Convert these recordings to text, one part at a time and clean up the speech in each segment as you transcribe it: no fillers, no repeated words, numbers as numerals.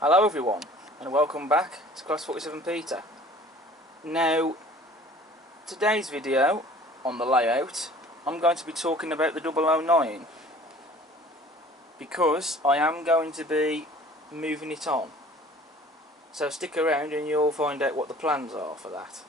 Hello everyone, and welcome back to Class 47 Peter. Now, today's video on the layout, I'm going to be talking about the OO9 because I am going to be moving it on. So stick around and you'll find out what the plans are for that.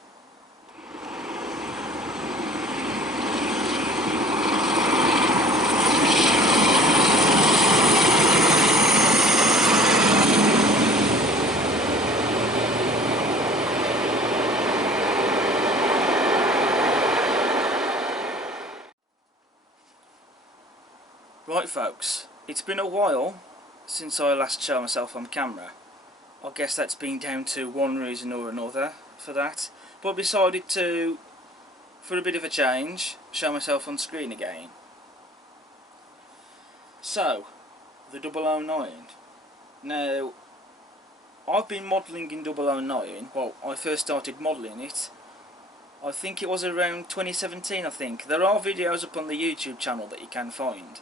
Right folks, it's been a while since I last showed myself on camera. I guess that's been down to one reason or another for that, but I decided to, for a bit of a change, show myself on screen again. So, the OO9. Now, I've been modelling in OO9, well, I first started modelling it, I think it was around 2017 I think. There are videos up on the YouTube channel that you can find.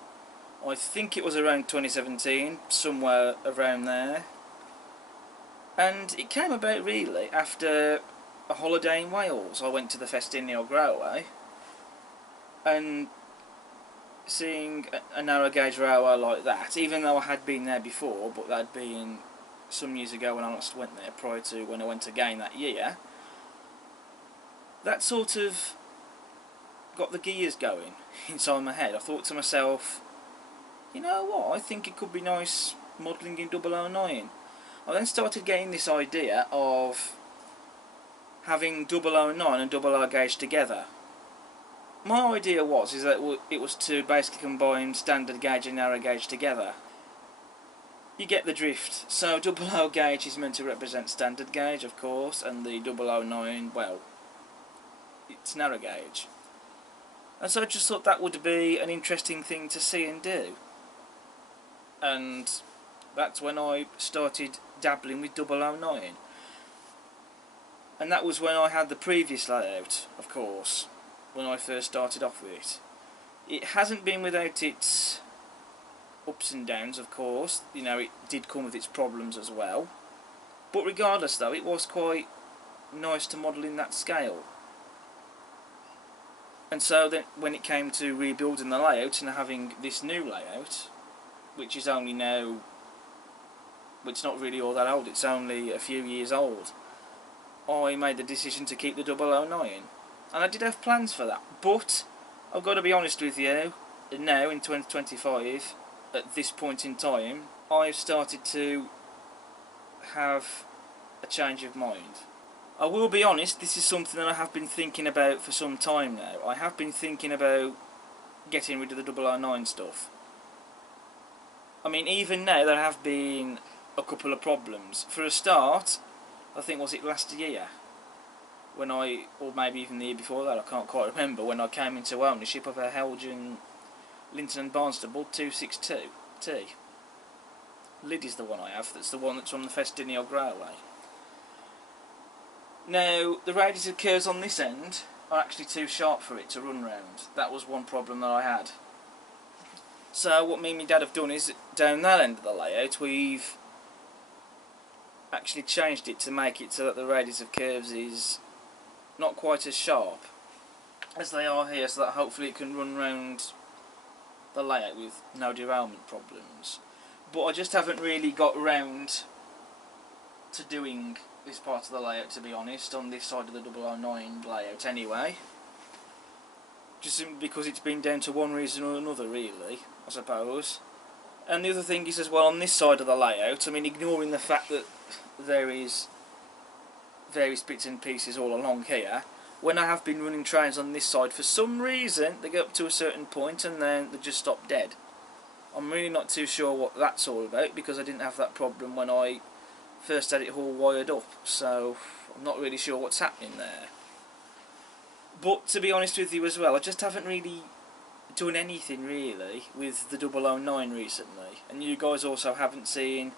I think it was around 2017, somewhere around there. And it came about really after a holiday in Wales. I went to the Festiniog Railway and seeing a narrow gauge railway like that, even though I had been there before, but that had been some years ago when I last went there, prior to when I went again that year, that sort of got the gears going inside my head. I thought to myself, you know what, I think it could be nice modelling in OO9. I then started getting this idea of having OO9 and OO gauge together. My idea is that it was to basically combine standard gauge and narrow gauge together. You get the drift. So OO gauge is meant to represent standard gauge, of course, and the OO9, well, it's narrow gauge. And so I just thought that would be an interesting thing to see and do. And that's when I started dabbling with OO9. And that was when I had the previous layout, of course, when I first started off with it. It hasn't been without its ups and downs, of course. You know, it did come with its problems as well. But regardless though, it was quite nice to model in that scale. And so then when it came to rebuilding the layout and having this new layout, which is only now, well, it's not really all that old, it's only a few years old, I made the decision to keep the OO9. And I did have plans for that, but I've got to be honest with you, now in 2025, at this point in time, I've started to have a change of mind. I will be honest, this is something that I have been thinking about for some time now. I have been thinking about getting rid of the OO9 stuff. I mean, even now there have been a couple of problems. For a start, I think was it last year, when or maybe even the year before that, I can't quite remember, when I came into ownership of a Helgen Linton and Barnstable 262T. Lid is the one I have, that's the one that's from the Festiniog Railway. Now, the radius of curves on this end are actually too sharp for it to run round. That was one problem that I had. So what me and my dad have done is, down that end of the layout, we've actually changed it to make it so that the radius of curves is not quite as sharp as they are here, so that hopefully it can run round the layout with no derailment problems. But I just haven't really got round to doing this part of the layout, to be honest, on this side of the OO9 layout anyway. Just simply because it's been down to one reason or another, really, I suppose. And the other thing is as well, on this side of the layout, I mean, ignoring the fact that there is various bits and pieces all along here, when I have been running trains on this side, for some reason they get up to a certain point and then they just stop dead. I'm really not too sure what that's all about, because I didn't have that problem when I first had it all wired up, so I'm not really sure what's happening there. But to be honest with you as well, I just haven't really done anything really with the OO9 recently, and you guys also haven't seen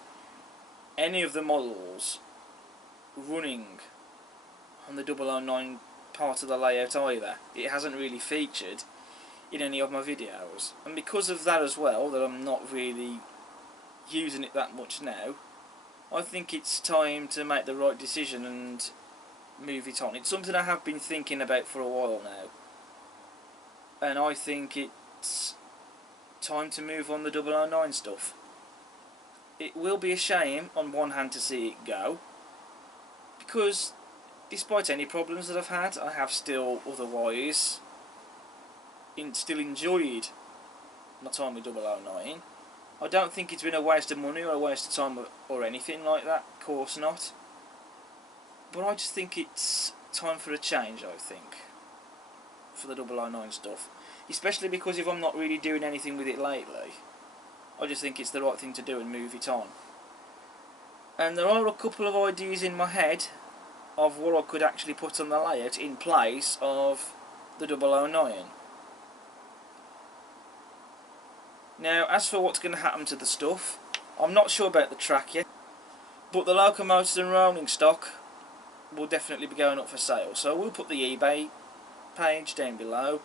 any of the models running on the OO9 part of the layout either. It hasn't really featured in any of my videos, and because of that as well, that I'm not really using it that much now, I think it's time to make the right decision and move it on. It's something I have been thinking about for a while now, and I think it's time to move on the 009 stuff. It will be a shame on one hand to see it go, because despite any problems that I've had, I have still otherwise still enjoyed my time with 009. I don't think it's been a waste of money or a waste of time or anything like that, of course not. But I just think it's time for a change, I think, for the 009 stuff. Especially because if I'm not really doing anything with it lately, I just think it's the right thing to do and move it on. And there are a couple of ideas in my head of what I could actually put on the layout in place of the 009. Now, as for what's going to happen to the stuff, I'm not sure about the track yet, but the locomotives and rolling stock will definitely be going up for sale. So we'll put the eBay page down below,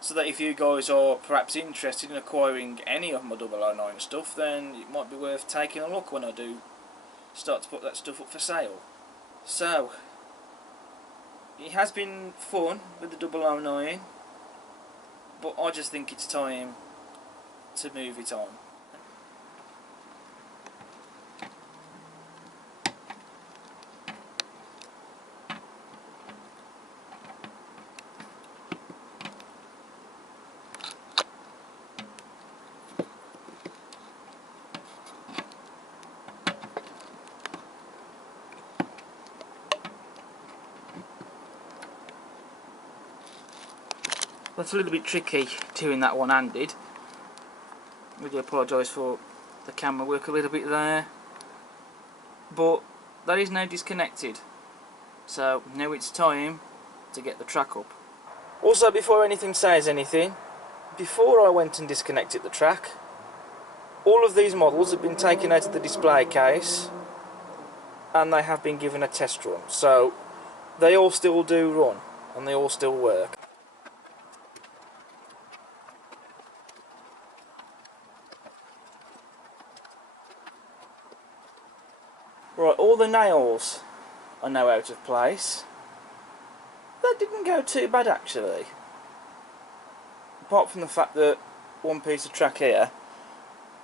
so that if you guys are perhaps interested in acquiring any of my 009 stuff, then it might be worth taking a look when I do start to put that stuff up for sale. So, it has been fun with the 009, but I just think it's time to move it on. That's a little bit tricky doing that one-handed. I do apologise for the camera work a little bit there, but that is now disconnected, so now it's time to get the track up. Also, before anything says anything, before I went and disconnected the track, all of these models have been taken out of the display case and they have been given a test run, so they all still do run and they all still work. Right, all the nails are now out of place. That didn't go too bad actually, apart from the fact that one piece of track here,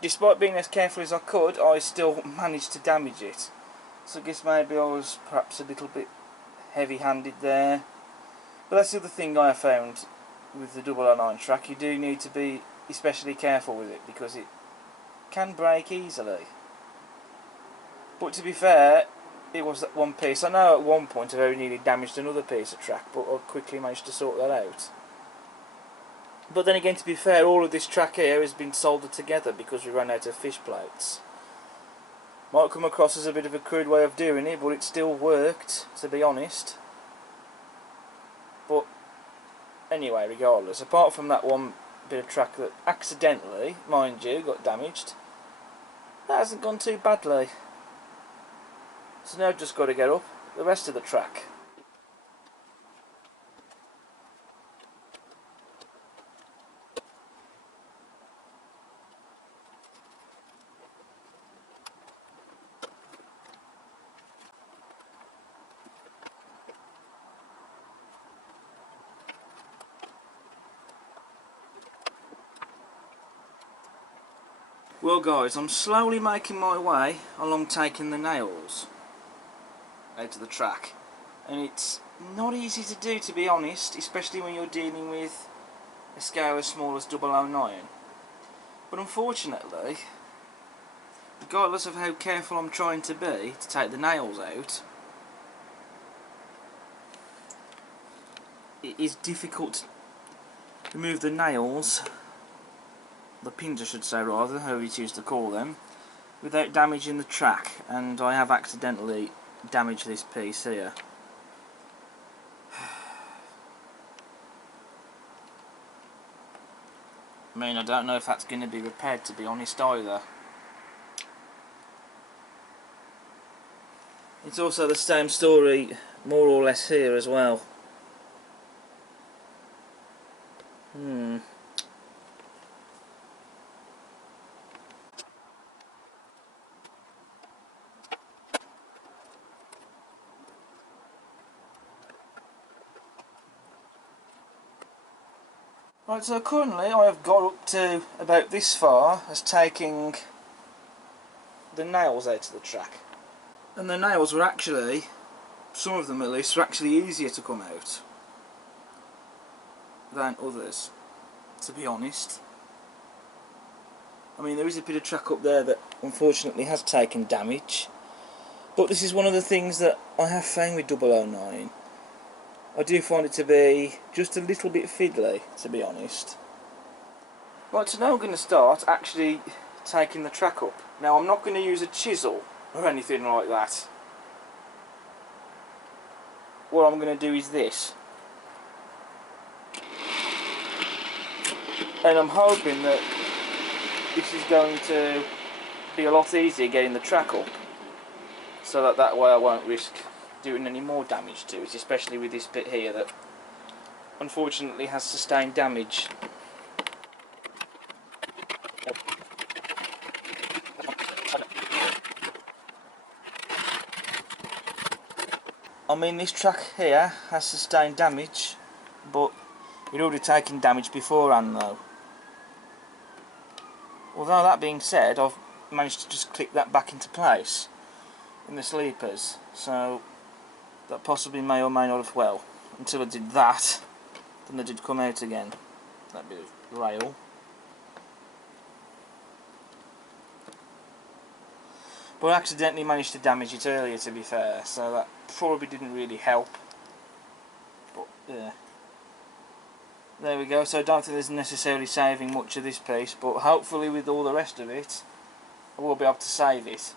despite being as careful as I could, I still managed to damage it. So I guess maybe I was perhaps a little bit heavy-handed there. But that's the other thing I have found with the 009 track, you do need to be especially careful with it because it can break easily. But to be fair, it was that one piece. I know at one point I very nearly damaged another piece of track, but I quickly managed to sort that out. But then again, to be fair, all of this track here has been soldered together because we ran out of fish plates. Might come across as a bit of a crude way of doing it, but it still worked, to be honest. But anyway, regardless, apart from that one bit of track that accidentally, mind you, got damaged, that hasn't gone too badly. So now I've just got to get up the rest of the track. Well guys, I'm slowly making my way along taking the nails out of the track, and it's not easy to do, to be honest, especially when you're dealing with a scale as small as 009. But unfortunately, regardless of how careful I'm trying to be to take the nails out, it is difficult to remove the nails, the pins I should say rather, however you choose to call them, without damaging the track, and I have accidentally damaged this piece here. I mean, I don't know if that's going to be repaired, to be honest, either. It's also the same story, more or less, here as well. Right, so currently I have got up to about this far as taking the nails out of the track. And the nails were actually, some of them at least, were actually easier to come out than others, to be honest. I mean, there is a bit of track up there that unfortunately has taken damage, but this is one of the things that I have found with 009. I do find it to be just a little bit fiddly, to be honest. Right, so now I'm going to start actually taking the track up. Now, I'm not going to use a chisel or anything like that. What I'm going to do is this. And I'm hoping that this is going to be a lot easier getting the track up, so that way I won't risk doing any more damage to it, especially with this bit here that unfortunately has sustained damage. I mean, this track here has sustained damage, but we'd already taken damage beforehand though. Although that being said, I've managed to just click that back into place in the sleepers, so that possibly may or may not have, well, until I did that, then they did come out again, that bit of rail. But I accidentally managed to damage it earlier, to be fair, so that probably didn't really help. But yeah, there we go. So I don't think there's necessarily saving much of this piece, but hopefully with all the rest of it I will be able to save it.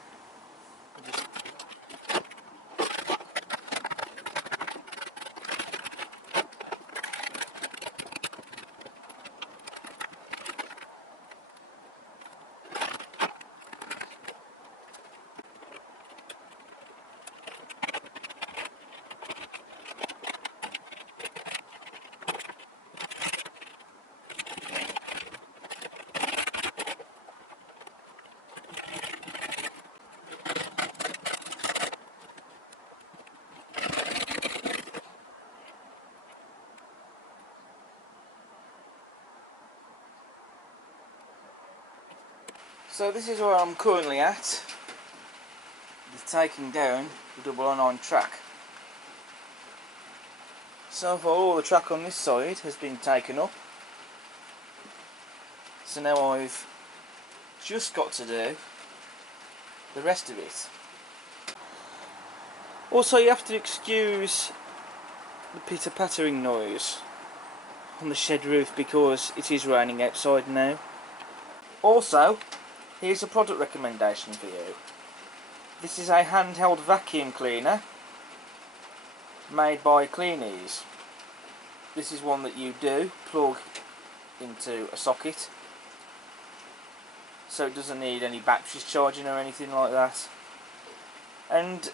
So this is where I'm currently at, with taking down the 009 track. So far all the track on this side has been taken up, so now I've just got to do the rest of it. Also, you have to excuse the pitter-pattering noise on the shed roof because it is raining outside now. Also, here's a product recommendation for you. This is a handheld vacuum cleaner made by Cleanies. This is one that you do plug into a socket, so it doesn't need any batteries charging or anything like that. And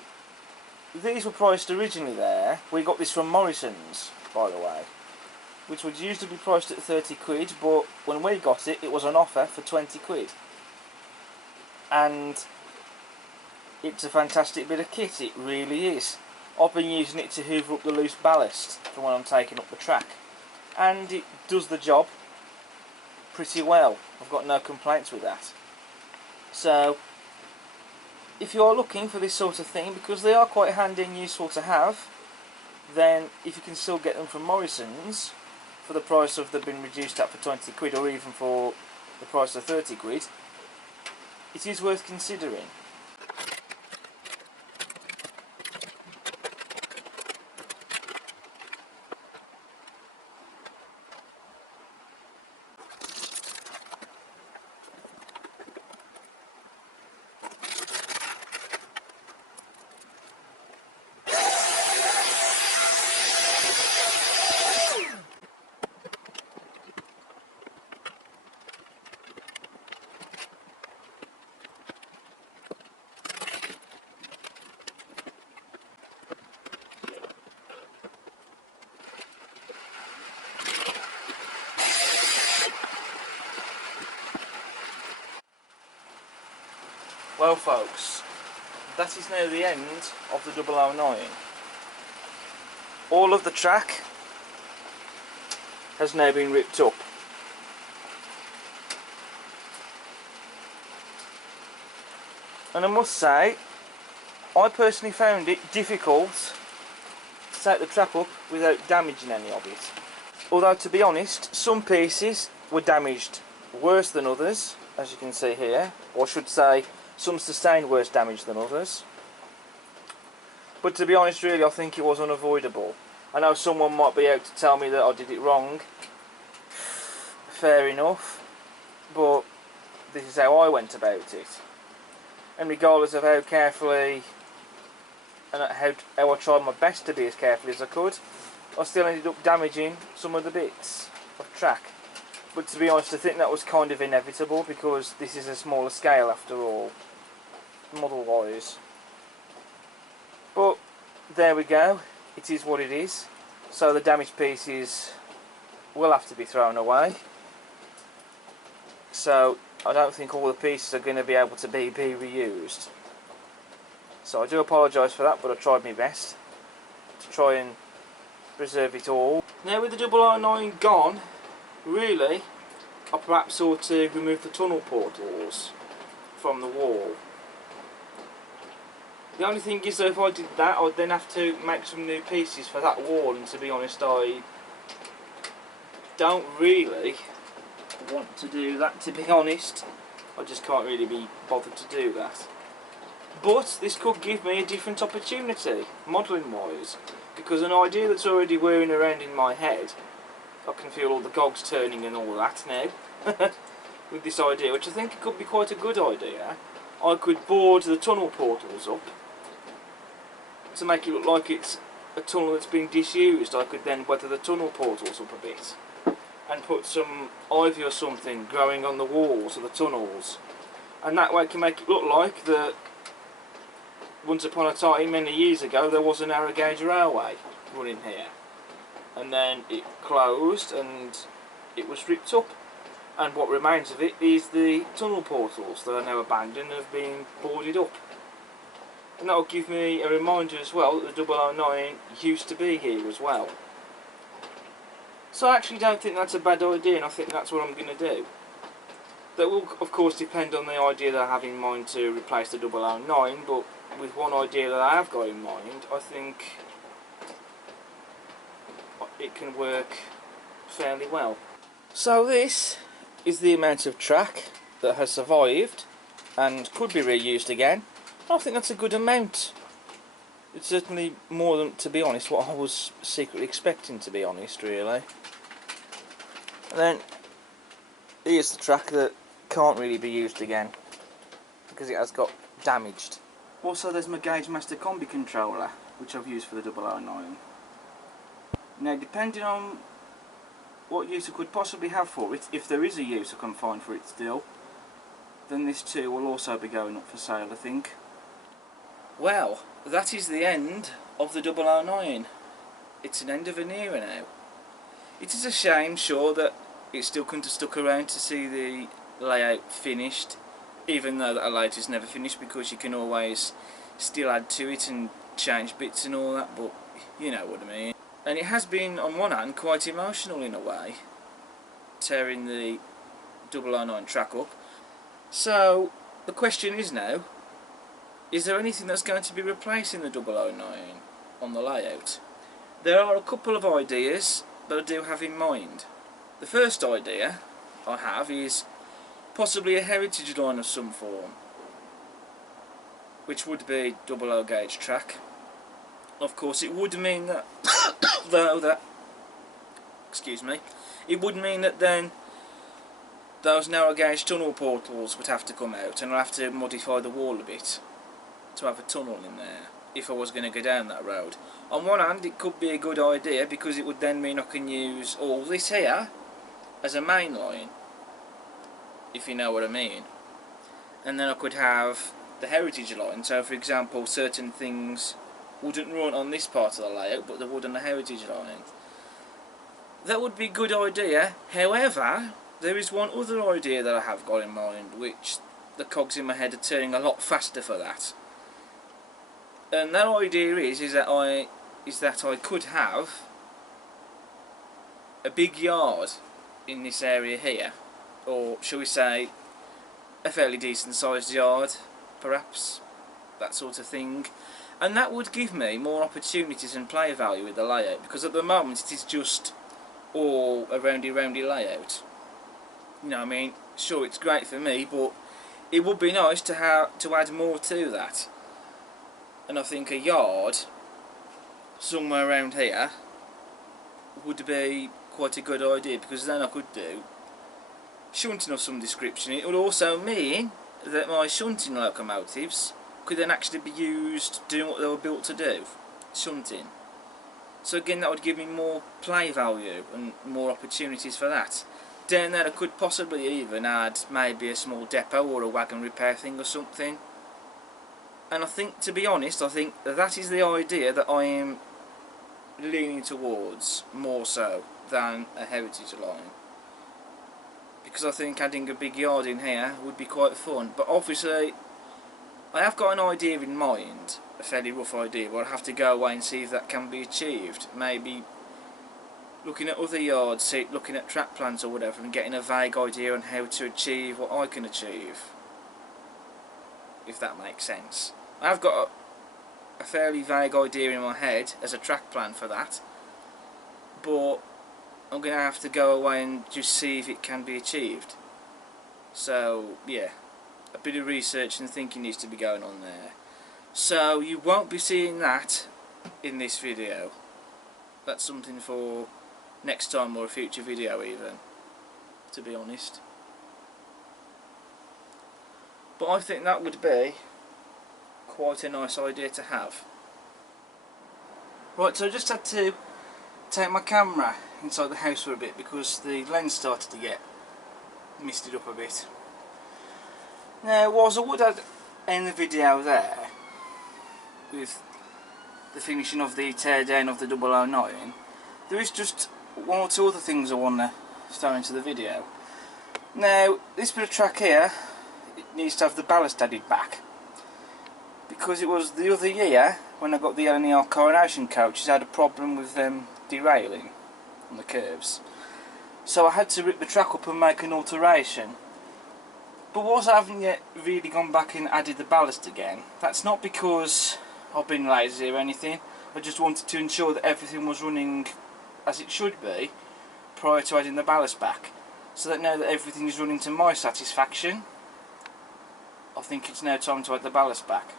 these were priced originally there. We got this from Morrison's, by the way, which would usually be priced at 30 quid, but when we got it, it was on offer for 20 quid. And it's a fantastic bit of kit, it really is. I've been using it to hoover up the loose ballast for when I'm taking up the track, and it does the job pretty well. I've got no complaints with that. So if you're looking for this sort of thing, because they are quite handy and useful to have, then if you can still get them from Morrison's for the price of they've been reduced up for 20 quid, or even for the price of 30 quid, it is worth considering. Well folks, that is now the end of the 009. All of the track has now been ripped up. And I must say, I personally found it difficult to take the track up without damaging any of it. Although, to be honest, some pieces were damaged worse than others, as you can see here, or I should say some sustained worse damage than others. But to be honest, really, I think it was unavoidable. I know someone might be able to tell me that I did it wrong. Fair enough, but this is how I went about it. And regardless of how carefully and how I tried my best to be as careful as I could, I still ended up damaging some of the bits of track. But to be honest, I think that was kind of inevitable because this is a smaller scale after all, model wise. But there we go, it is what it is. So the damaged pieces will have to be thrown away. So I don't think all the pieces are going to be able to be reused. So I do apologise for that, but I tried my best to try and preserve it all. Now with the 009 gone, really, I perhaps ought to remove the tunnel portals from the wall. The only thing is that if I did that, I'd then have to make some new pieces for that wall, and to be honest, I don't really want to do that, to be honest. I just can't really be bothered to do that. But this could give me a different opportunity, modelling wise, because an idea that's already whirring around in my head, I can feel all the cogs turning and all that now, with this idea, which I think could be quite a good idea. I could board the tunnel portals up to make it look like it's a tunnel that's been disused. I could then weather the tunnel portals up a bit and put some ivy or something growing on the walls of the tunnels, and that way I can make it look like that once upon a time, many years ago, there was a narrow gauge railway running here, and then it closed and it was ripped up, and what remains of it is the tunnel portals that are now abandoned and have been boarded up. And that will give me a reminder as well that the 009 used to be here as well. So I actually don't think that's a bad idea, and I think that's what I'm going to do. That will of course depend on the idea that I have in mind to replace the 009, but with one idea that I have got in mind, I think it can work fairly well. So this is the amount of track that has survived and could be reused again. I think that's a good amount. It's certainly more than, to be honest, what I was secretly expecting, to be honest, really. And then here's the track that can't really be used again because it has got damaged. Also, there's my Gauge Master Combi controller, which I've used for the 009. Now, depending on what use I could possibly have for it, if there is a use I can find for it still, then this too will also be going up for sale, I think. Well, that is the end of the 009. It's an end of an era now. It is a shame, sure, that it still couldn't have stuck around to see the layout finished, even though that layout is never finished, because you can always still add to it and change bits and all that, but you know what I mean. And it has been, on one hand, quite emotional in a way, tearing the 009 track up. So the question is now, is there anything that's going to be replacing the 009 on the layout? There are a couple of ideas that I do have in mind. The first idea I have is possibly a heritage line of some form, which would be 00 gauge track. Of course, it would mean that excuse me, it would mean that then those narrow gauge tunnel portals would have to come out, and I'll have to modify the wall a bit to have a tunnel in there if I was going to go down that road. On one hand, it could be a good idea because it would then mean I can use all this here as a main line, if you know what I mean. And then I could have the heritage line, so for example certain things wouldn't run on this part of the layout but they would on the heritage line. That would be a good idea. However, there is one other idea that I have got in mind, which the cogs in my head are turning a lot faster for that. And that idea is that I could have a big yard in this area here, or shall we say a fairly decent sized yard, perhaps, that sort of thing. And that would give me more opportunities and play value with the layout, because at the moment it is just all a roundy layout. You know what I mean? Sure, it's great for me, but it would be nice to add more to that. And I think a yard somewhere around here would be quite a good idea, because then I could do shunting of some description. It would also mean that my shunting locomotives could then actually be used doing what they were built to do, shunting. So again, that would give me more play value and more opportunities for that. Down there I could possibly even add maybe a small depot or a wagon repair thing or something. And I think, to be honest, I think that is the idea that I am leaning towards more so than a heritage line. Because I think adding a big yard in here would be quite fun. But obviously I have got an idea in mind, a fairly rough idea, but I'll have to go away and see if that can be achieved. Maybe looking at other yards, looking at track plans or whatever, and getting a vague idea on how to achieve what I can achieve, if that makes sense. I've got a fairly vague idea in my head as a track plan for that, but I'm going to have to go away and just see if it can be achieved. So yeah, a bit of research and thinking needs to be going on there. So you won't be seeing that in this video. That's something for next time, or a future video even, to be honest. But I think that would be quite a nice idea to have. Right, so I just had to take my camera inside the house for a bit because the lens started to get misted up a bit. Now, whilst I would end the video there with the finishing of the teardown of the 009, there is just one or two other things I want to throw into the video. Now, this bit of track here, it needs to have the ballast added back, because it was the other year when I got the LNER Coronation coaches, I had a problem with them derailing on the curves. So I had to rip the track up and make an alteration. But whilst I haven't yet really gone back and added the ballast again, that's not because I've been lazy or anything. I just wanted to ensure that everything was running as it should be prior to adding the ballast back, so that now that everything is running to my satisfaction, I think it's now time to add the ballast back.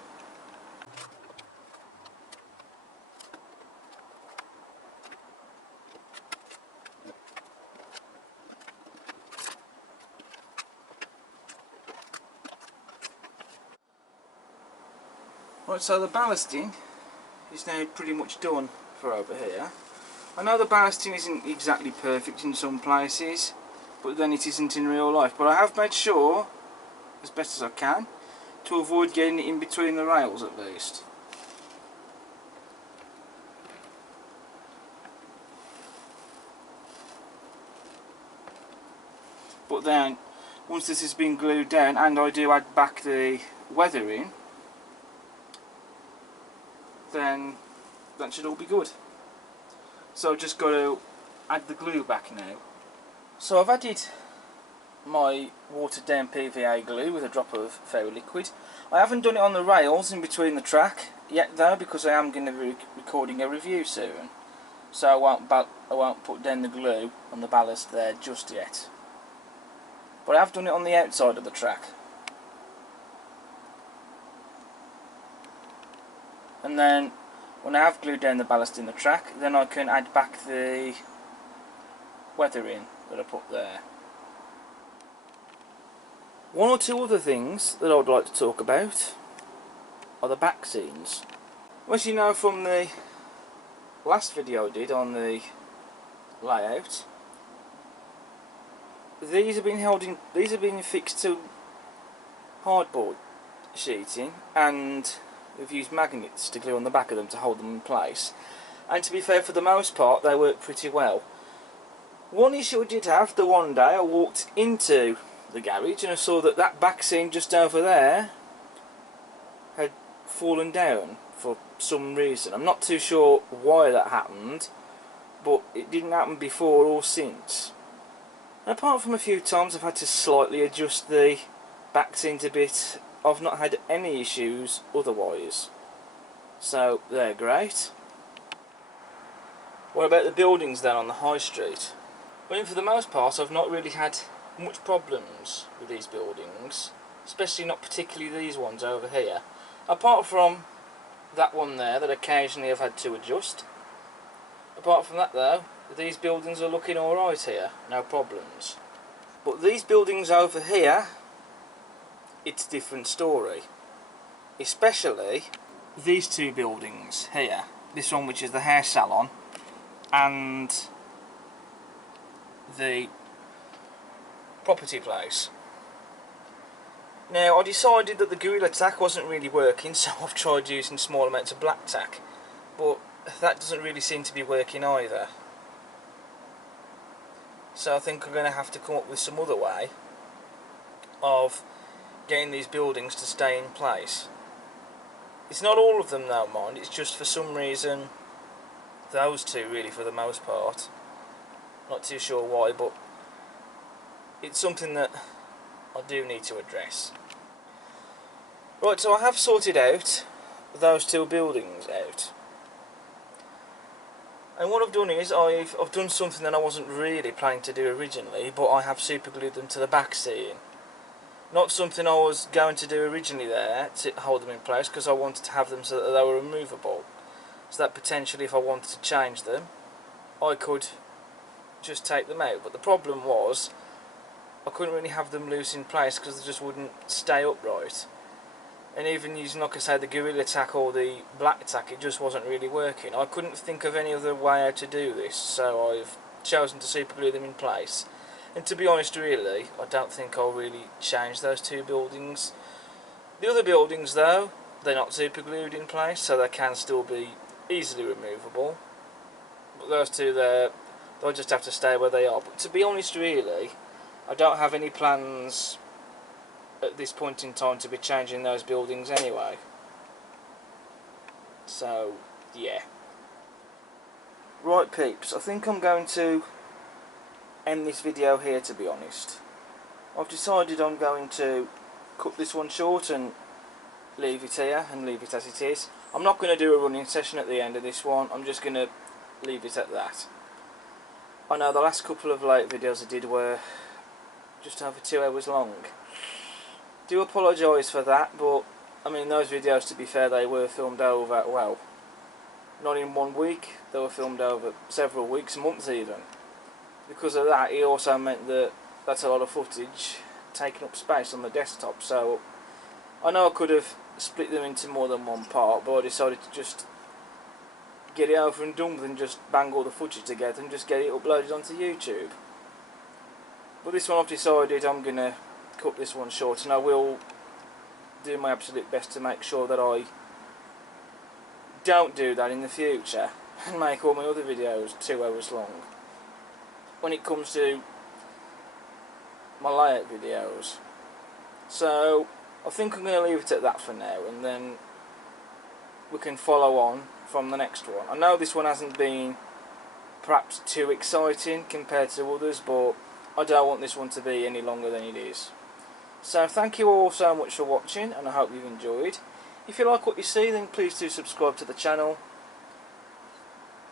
Right, so the ballasting is now pretty much done for over here. I know the ballasting isn't exactly perfect in some places, but then it isn't in real life. But I have made sure, as best as I can, to avoid getting it in between the rails at least. But then, once this has been glued down, and I do add back the weathering, then that should all be good. So I've just got to add the glue back now. So I've added my watered down PVA glue with a drop of fairy liquid. I haven't done it on the rails in between the track yet though, because I am going to be recording a review soon. So I won't put down the glue on the ballast there just yet. But I have done it on the outside of the track. And then when I have glued down the ballast in the track, then I can add back the weathering that I put there. One or two other things that I would like to talk about are the back scenes. As you know from the last video I did on the layout, these have been fixed to hardboard sheeting, and we've used magnets to glue on the back of them to hold them in place. And to be fair, for the most part they work pretty well. One issue I did have, the one day I walked into the garage and I saw that that back scene just over there had fallen down for some reason. I'm not too sure why that happened, but it didn't happen before or since. And apart from a few times I've had to slightly adjust the back scenes a bit I've not had any issues otherwise. So they're great. What about the buildings then on the high street? I mean, for the most part I've not really had much problems with these buildings, especially not particularly these ones over here. Apart from that one there that occasionally I've had to adjust. Apart from that though, these buildings are looking alright here, no problems. But these buildings over here, it's a different story. Especially these two buildings here. This one, which is the hair salon, and the property place. Now, I decided that the Gorilla Tack wasn't really working, so I've tried using small amounts of black tack, but that doesn't really seem to be working either. So I think I'm going to have to come up with some other way of getting these buildings to stay in place. It's not all of them though, mind, it's just for some reason those two really, for the most part. Not too sure why, but it's something that I do need to address. Right, so I have sorted out those two buildings out. And what I've done is I've done something that I wasn't really planning to do originally, but I have super glued them to the back scene. Not something I was going to do originally there to hold them in place, because I wanted to have them so that they were removable. So that potentially if I wanted to change them, I could just take them out. But the problem was I couldn't really have them loose in place because they just wouldn't stay upright. And even using, like I say, the Gorilla Tack or the black tack, it just wasn't really working. I couldn't think of any other way how to do this, so I've chosen to super glue them in place. And to be honest, really, I don't think I'll really change those two buildings. The other buildings though, they're not super glued in place, so they can still be easily removable. But those two there, they'll just have to stay where they are. But to be honest, really, I don't have any plans at this point in time to be changing those buildings anyway. So, yeah. Right peeps, I think I'm going to end this video here, to be honest. I've decided I'm going to cut this one short and leave it here and leave it as it is. I'm not going to do a running session at the end of this one, I'm just going to leave it at that. I know the last couple of late videos I did were just over 2 hours long. Do apologise for that, but I mean, those videos, to be fair, they were filmed over, well, not in 1 week, they were filmed over several weeks, months even. Because of that, it also meant that that's a lot of footage taking up space on the desktop. So I know I could have split them into more than one part, but I decided to just get it over and done with and just bang all the footage together and just get it uploaded onto YouTube. But this one I've decided I'm going to cut this one short, and I will do my absolute best to make sure that I don't do that in the future and make all my other videos 2 hours long. When it comes to my layout videos. So I think I'm going to leave it at that for now, and then we can follow on from the next one. I know this one hasn't been perhaps too exciting compared to others, but I don't want this one to be any longer than it is. So thank you all so much for watching, and I hope you've enjoyed. If you like what you see, then please do subscribe to the channel.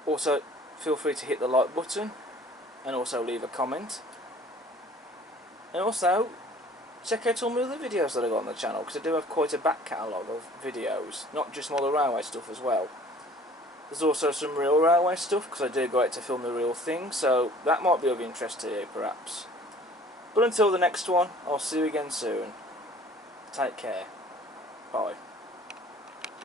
Also feel free to hit the like button and also leave a comment. And also check out all my other videos that I've got on the channel, because I do have quite a back catalogue of videos, not just model railway stuff as well. There's also some real railway stuff, because I do go out to film the real thing, so that might be of interest to you perhaps. But until the next one, I'll see you again soon. Take care. Bye.